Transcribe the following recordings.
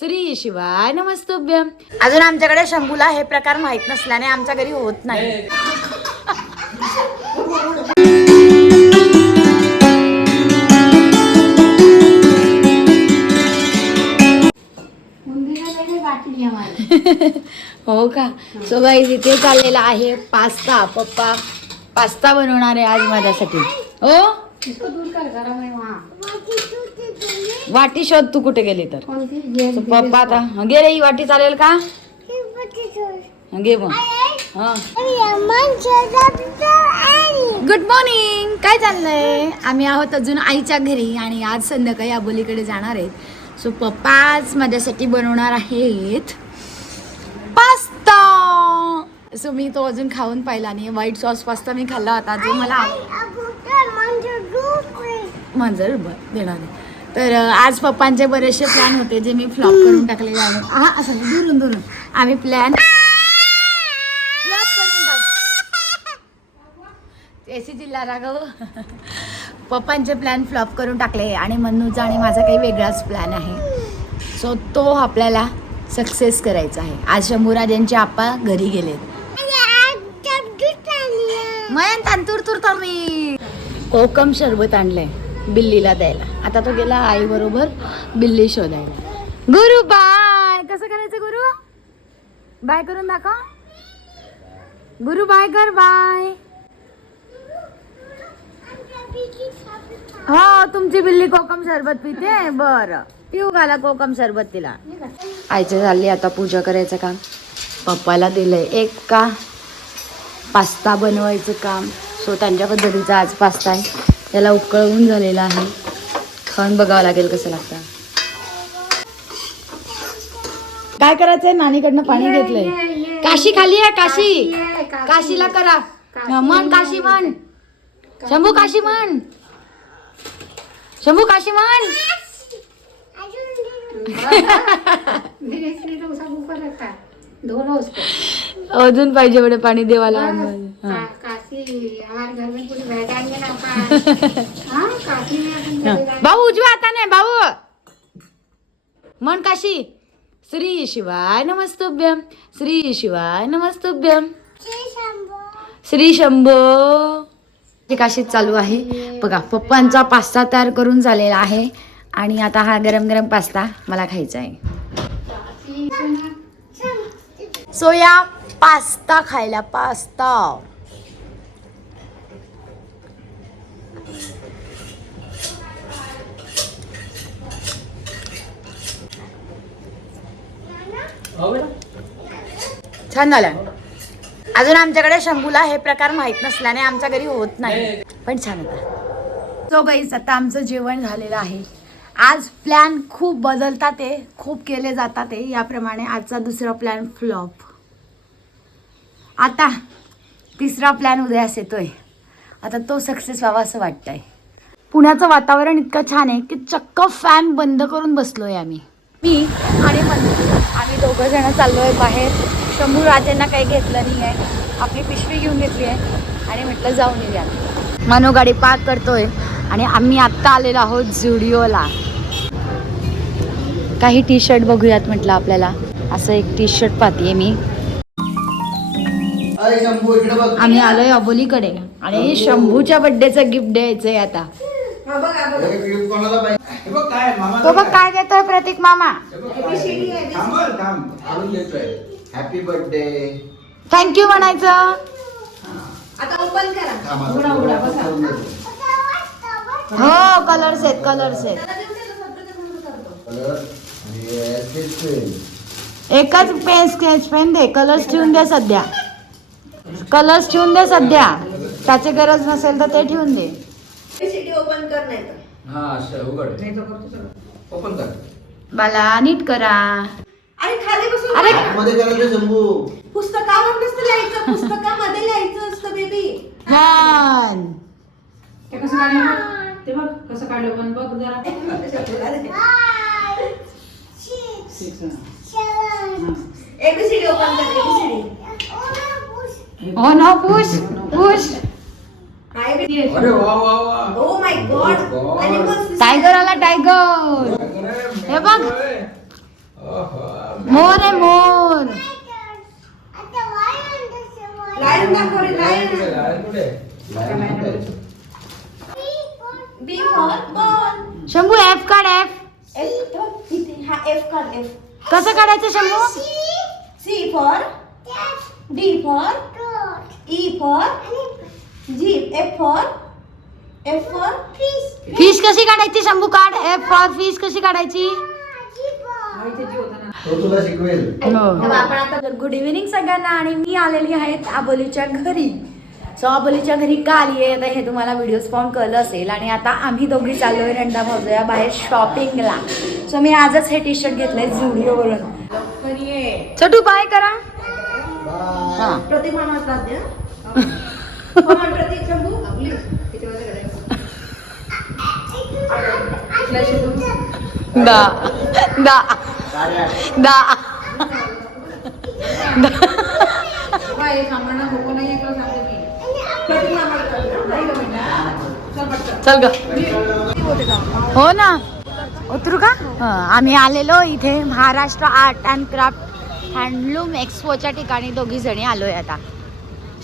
श्री शिवाय नमस्तुभ्यम अजून आमच्याकडे शंभूला हे प्रकार माहीत नसल्याने आमच्या घरी होत नाही. हो का? सो गाईज इथे चाललेला आहे पास्ता. पप्पा पास्ता बनवणार आहे आज माझ्यासाठी. हो? वाटी शोध तू कुठे गेली तर? पप्पा आता. घे रे ही वाटी चालेल का? घे मग. हा. गुड मॉर्निंग काय चाललंय? आम्ही आहोत अजून आईच्या घरी आणि आज संध्याकाळी आबोलीकडे जाणार आहेत. सो पप्पा आज माझ्यासाठी बनवणार आहेत पास्ता. सो मी तो अजून खाऊन पाहिला नाही व्हाईट सॉस पास्ता मी खाल्ला होता. जो मला मंजर देणार आहे. तर आज पप्पांचे बरेचसे प्लॅन होते जे मी फ्लॉप करून टाकले आणि हा असं दुरून दुरून आम्ही प्लॅन फ्लॉप करून टाक एसी जिल्हा राघव. पप्पांचे प्लॅन फ्लॉप करून टाकले आणि मन्नूचा आणि माझा काही वेगळाच प्लॅन आहे. सो तो आपल्याला सक्सेस करायचा आहे. आज शंभूराजांचे आप्पा घरी गेलेत. मयन तांतूर तुर तरी. कोकम शरबत आणलंय. बिल्लीला द्यायला. आता तो गेला आई बरोबर बिल्ली शोधायला. गुरु बाय! कसं करायचं गुरु? बाय करून दाखव. गुरु बाय कर बाय. हो तुमची बिल्ली कोकम सरबत पिते? बर. पिऊ घाला कोकम सरबत तिला. आईचे झाली आता पूजा करायचं काम. पप्पाला दिलंय. एक का? पास्ता बनवायचं काम. सो त्यांच्या पद्धतीचा आज पास्ता आहे. त्याला उकळवून झालेला आहे. खाऊन बघावं लागेल कसं लागतं. काय करायचंय? नानीकडनं पाणी घेतलंय. काशी खाली आहे काशी. काशीला करा. म्हण काशी म्हण. शंभू काशी म्हण. शंभू काशी म्हण. अजून पाहिजे एवढे पाणी देवाला हा. हा. भाऊ उजव्या हाताने भाऊ. म्हण काशी. श्री शिवाय नमस्तुभ्यम श्री शिवाय नमस्तुभ्यम श्री शंभो. काशीत चालू आहे. बघा पप्पांचा पास्ता तयार करून झालेला आहे. आणि आता हा गरम गरम पास्ता मला खायचा आहे. सोया पास्ता खायला पास्ता. छान झालं. अजून आमच्याकडे शंभूला हे प्रकार माहीत नसल्याने आमच्या घरी होत नाही पण छान होता. सो गाईस आता आमचं जेवण झालेलं आहे. आज प्लॅन खूप बदलतात ते खूप केले जातात ते. याप्रमाणे आजचा दुसरा प्लॅन फ्लॉप आता तिसरा प्लॅन उदयास येतोय. आता तो सक्सेस व्हावा असं वाटतंय. पुण्याचं वातावरण इतकं छान आहे की चक्क फॅन बंद करून बसलोय आम्ही. मी आणि मंदिर आम्ही दोघं जण चाललोय बाहेर. शंभू राजांना काही घेतलं नाही आहे आपली पिशवी घेऊन घेतली आहे आणि म्हटलं जाऊन येऊया. मनोगाडी पार्क करतोय. आणि आम्ही आत्ता आलेलो आहोत झुडिओला काही टी शर्ट बघूयात म्हटलं आपल्याला. असं एक टी शर्ट पाहतीये मी. अरे शंभू इकडे बघ. आम्ही आलोय अबोलीकडे. आणि शंभूच्या बर्थडेचं गिफ्ट द्यायचंय आता. हे gift कोणाला पाहिजे? हे बघ काय मामा तो बघ काय देतोय प्रतीक मामा. हॅपी बर्थडे थँक्यू म्हणायचं. हो. कलर्स आहेत कलर्स आहेत. एकच पेन स्केच पेन दे. कलर्स ठेवून दे सध्या. कलर्स ठेवून दे सध्या. त्याची गरज नसेल तर ते ठेवून दे. सिटी ओपन कर नाही तर. हा असं उघड. ओपन कर. मला नीट करा. आणि खाली बसून अरे! मध्ये करायचं शंभू. पुस्तकावर नसतं लिहायचं? पुस्तकामध्ये लिहायचं असतं बेबी वन ते कसं काढलं बघ? ते बघ कसं काढलं पण बघ जरा. Six, हा. एबीसीडी ओपन कर एबीसीडी हो ना पुश पुश अरे वा वा वा ओ माय गॉड टायगर आला टायगर हे बघ. मोर आहे मोर लाईन दाखव रे बॉल शंभू एफ काढ एफ एफ इथे हा एफ काढ एफ कसं काढायचं Shambhu? C for D for E for G F for F for fish fish कशी काढायची शंभू काढ? एफ फॉर फिश कशी काढायची? तो तुला शिकवेल. हो. आपण आता गुड इव्हिनिंग सगळ्यांना आणि मी आलेली आहेत आबोलीच्या घरी. सो आबोलीच्या घरी का आली आहे आता हे तुम्हाला व्हिडिओज पाहून कळलं असेल. आणि आता आम्ही दोघी चाललोय रंडा भाऊजया बाहेर शॉपिंगला सो मी आजच हे टी शर्ट घेतलंय झुडिओवरून छोटू बाय करा. हा. दा. दा. दा. चल पटकन. चल ग. हो ना. उतरू का? हं, आम्ही आलेलो इथे Maharashtra art and craft handloom एक्सपोच्या ठिकाणी दोघी जणी आलोय आता.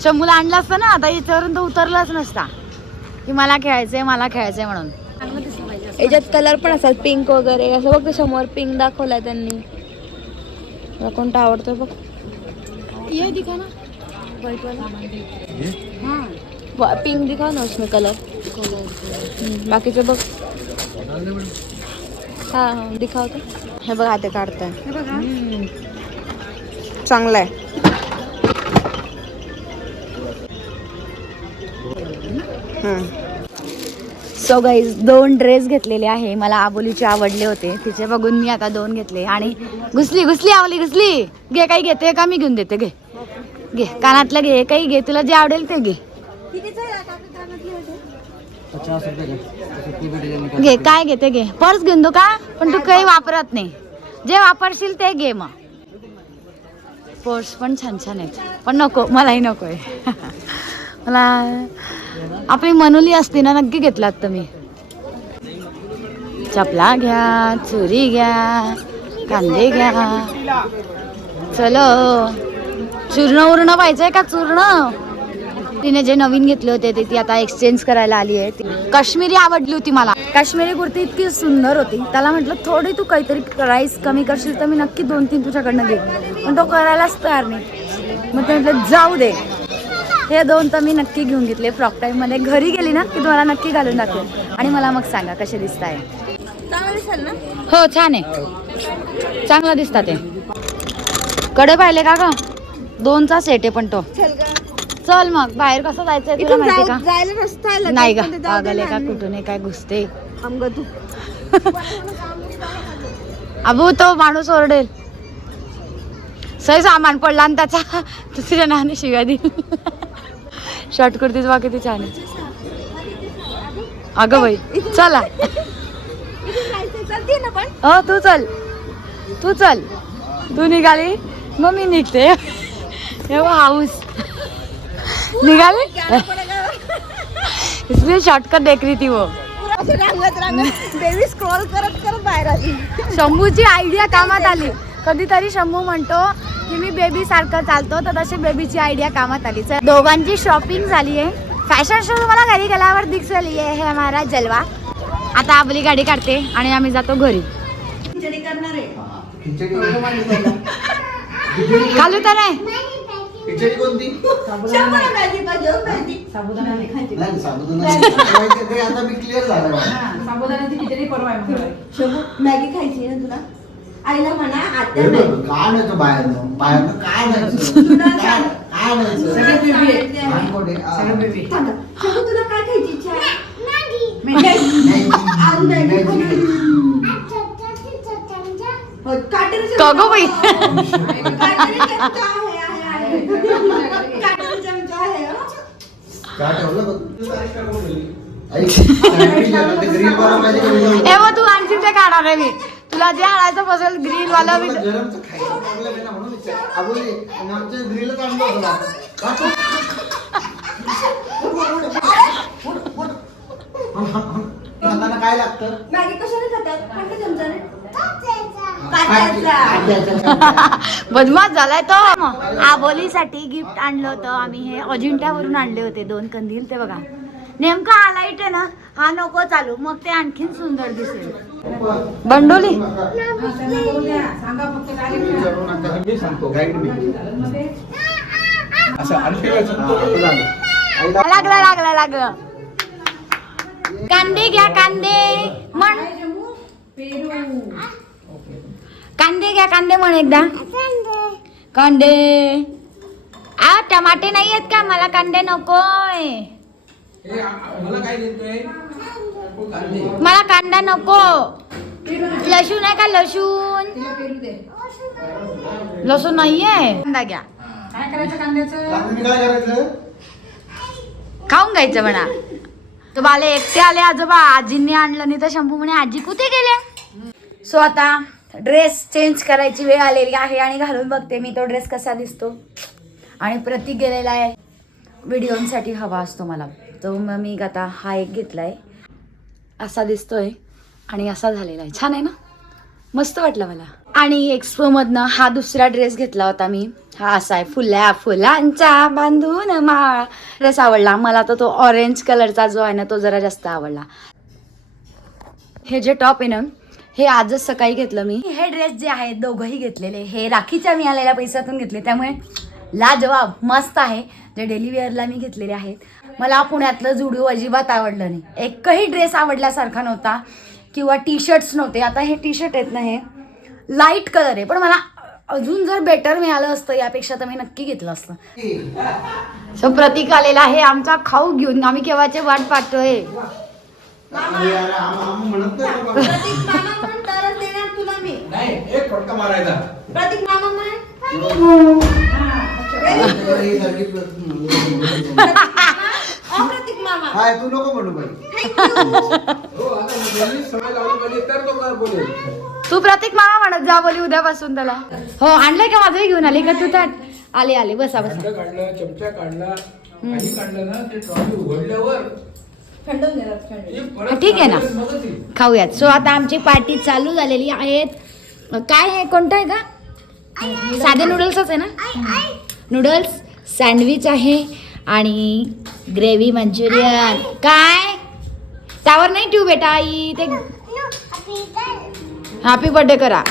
शंभूला आणलं असतं ना आता इथवरून तो उतरलाच नसता. की मला खेळायचंय मला खेळायचंय म्हणून. याच्यात कलर पण असतात पिंक वगैरे. असं बघ समोर पिंक दाखवलाय त्यांनी. तुला कोणता आवडतोय बघ. ये दिखा ना. व्हाईट वाला. हाँ. पिंक दिखा ना उसमें कलर बाकीचे बघ. हा हा दिखाव तो. हे बघ हाते काढताय. चांगलं आहे सो गाईज दोन ड्रेस घेतलेले आहे. मला आबोलीचे आवडले होते. तिचे बघून मी आता दोन घेतले. आणि घुसली घुसली आवली घुसली. घे काही घेते का मी घेऊन देते? घे. घे. कानातलं घे. काही घे. तुला जे आवडेल ते घे. घे काय घेते घे. पर्स घेऊन दो का? पण तू काही वापरत नाही. जे वापरशील ते घे मग. पर्स पण छान छान आहेत. पण नको मलाही नको आहे मला आपली मनुली असती ना नक्की घेतलात तुम्ही. चपला घ्या चुरी घ्या कांदे घ्या. चलो. चूर्ण उर्ण पाहिजे का चूर्ण? तिने जे नवीन घेतले होते ते ती आता एक्सचेंज करायला आली आहे. ती- काश्मीरी आवडली होती मला. काश्मीरी कुर्ती इतकी सुंदर होती. त्याला म्हटलं थोडी तू काहीतरी प्राईस कमी करशील तर मी नक्की दोन तीन तुझ्याकडनं घे पण तो करायलाच तयार नाही. मग ते म्हटलं जाऊ दे. हे दोन तर मी नक्की घेऊन घेतले. फ्रॉक टाईममध्ये घरी गेली ना की तुम्हाला नक्की घालून दाखवेल आणि मला मग सांगा कसे दिसत आहे हो छान आहे. चांगला दिसतात ते. कडे पाहिले का ग? दोनचा सेट आहे पण तो. चल मग बाहेर कसं जायचंय तुला माहिती का? जायला रस्ता आहे लगेच, नाही का पण ते जाऊ दे पागल आहे का? ना. कुठून आहे काय घुसते? थांब गं तू. अबू तो माणूस ओरडेल. सही सामान पडला आणि त्याचा दुसऱ्या नावाने शिव्या दिल शॉर्ट कुर्तीच बा किती छान आहे. अगं बाई चला. इथे जायचंय, चलते ना पण. हो तू चल. तू चल. तू निघाली. मग मी निघते. एवढा हाऊस. निघाली? इसलिए शॉर्टकट देख रही थी वो. अशी रांगत रांगत. बेबी स्क्रॉल करत करत बाहेर आली. शंभूची आयडिया कामात आली. कधीतरी शंभू म्हणतो की मी बेबी सारखं चालतो तर तशी बेबीची आयडिया कामात आली. चल, दोघांची शॉपिंग झाली आहे. फॅशन शो तुम्हाला घरी गेल्यावर दिसेल हे हमारा जलवा. आता आपली गाडी काढते आणि आम्ही जातो घरी. खिचडी करणार आहे. हा, खिचडी घालू तर नाही. खिचडी कोणती शंभर मॅगी पाहिजे हो, मॅगी. साबुदाणा नाही खायची. नाही साबुदाणा नाही. ते आता मी क्लिअर झालं मला. हा, साबुदाण्याची खिचडी परवा आहे म्हणून. शंभू मॅगी खायची ना तुला आईला म्हणा आत्या हे मॅगी. बघ, काय नाही बाहेरनं बाहेरनं काय नाही तुला काय सांग. काय नाही सगळे बेबी आहे. लहानपणी, आ, सगळं बेबी. थांब. शंभू तुला काय खायची इच्छा आहे नाही, आज मॅगी नाही, खायची. हो, काटेरी चमचा. का गं बाई? काटेरी चमचा आहे, आहे, आहे. काटेरी चमचा आहे, हो. काय ठेवलं ते मग तू काढणार आहे मी. तुला जे हाडायचं बसेल ग्रीन वाला मी काय लागतं? मॅगी कशाने खातात? चमचाने. बदमाश झालाय तो. आबोलीसाठी गिफ्ट आणलं होतं. आम्ही हे अजिंठ्यावरून आणले होते दोन कंदील ते बघा. नेमका हा लाइट आहे ना हा नको चालू. मग ते आणखीन सुंदर दिसेल. बंडोली. लागला लागला लागलं. लागलं लागलं कांदे घ्या कांदे. म्हण पेरू कांदे घ्या कांदे म्हण एकदा. कांदे. आ टमाटे नाही आहेत का? मला कांदे नकोय. हे मला काय देतोय? कांदे मला कांदा नको. लसूण आहे का? लसूण. लसूण नाहीये. कांदा घ्या. काय करायचं कांद्याचं? खाऊन घ्यायचं म्हणा. तो बाले एकटे आले आजोबा. आजींनी आणलं नाही तर शंभू म्हणे आजी कुठे गेले? सो आता ड्रेस चेंज करायची वेळ आलेली आहे आणि घालून बघते मी तो ड्रेस कसा दिसतो. आणि प्रतीक गेलेला आहे. व्हिडिओसाठी हवा असतो मला. तो मग मी आता हा एक घेतला आहे असा दिसतोय आणि असा झालेला आहे. छान आहे ना? मस्त वाटलं मला. आणि एक्सपोमधनं हा दुसरा ड्रेस घेतला होता मी. हा असा आहे फुल्या फुलांचा बांधून माळा. ड्रेस आवडला. मला तर तो ऑरेंज कलरचा जो आहे ना तो जरा जास्त आवडला. हे जे टॉप आहे ना हे आजच सकाळी घेतलं मी. हे ड्रेस जे आहेत दोघंही घेतलेले. हे राखीच्या मिळालेल्या पैशातून घेतले. त्यामुळे लाजवाब मस्त आहे. जे डेली वेअरला मी घेतलेले आहेत. मला पुण्यातलं जुडिओ अजिबात आवडलं नाही. एकही ड्रेस आवडल्यासारखा नव्हता किंवा टी शर्ट्स नव्हते. आता हे टी शर्ट आहेत ना हे लाइट कलर आहे. पण मला अजून जर बेटर मिळालं असतं यापेक्षा तर मी नक्की घेतलं असतं. सो प्रतीक आलेला आहे. आमचा खाऊ घेऊन. आम्ही केव्हाचे वाट पाहतोय? देणार तुला मी नाही एक फटका मारायचा. प्रतीक मामा म्हण ही सारखी प्रत- अप्रतिक मामा. हाय तू नको म्हणू बाई. हो आता मुलांनी सवय लावली पाहिजे तर तो काय बोलेल. तू प्रतीक मामा म्हणत जा बोली उद्यापासून त्याला. हो आणलंय का माझंही घेऊन? आले का तू ताट आले आले बसा बसा. भांडं काढलं चमचा काढला काही काढलं ना ते ट्रॉफी उघडल्यावर ठीक आहे ना. खाऊयात. सो आता आमची पार्टी चालू झालेली आहेत. काय आहे? कोणतं आहे का? साधे नूडल्सच आहे ना? नूडल्स सँडविच आहे आणि ग्रेव्ही मंचुरियन. काय? त्यावर नाही ठेवू बेटा आई ते हॅपी बर्थडे करा.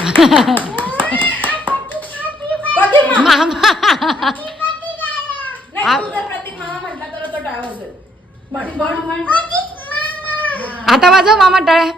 प्रतीक मामा आता वाजव मामा टाळ्या.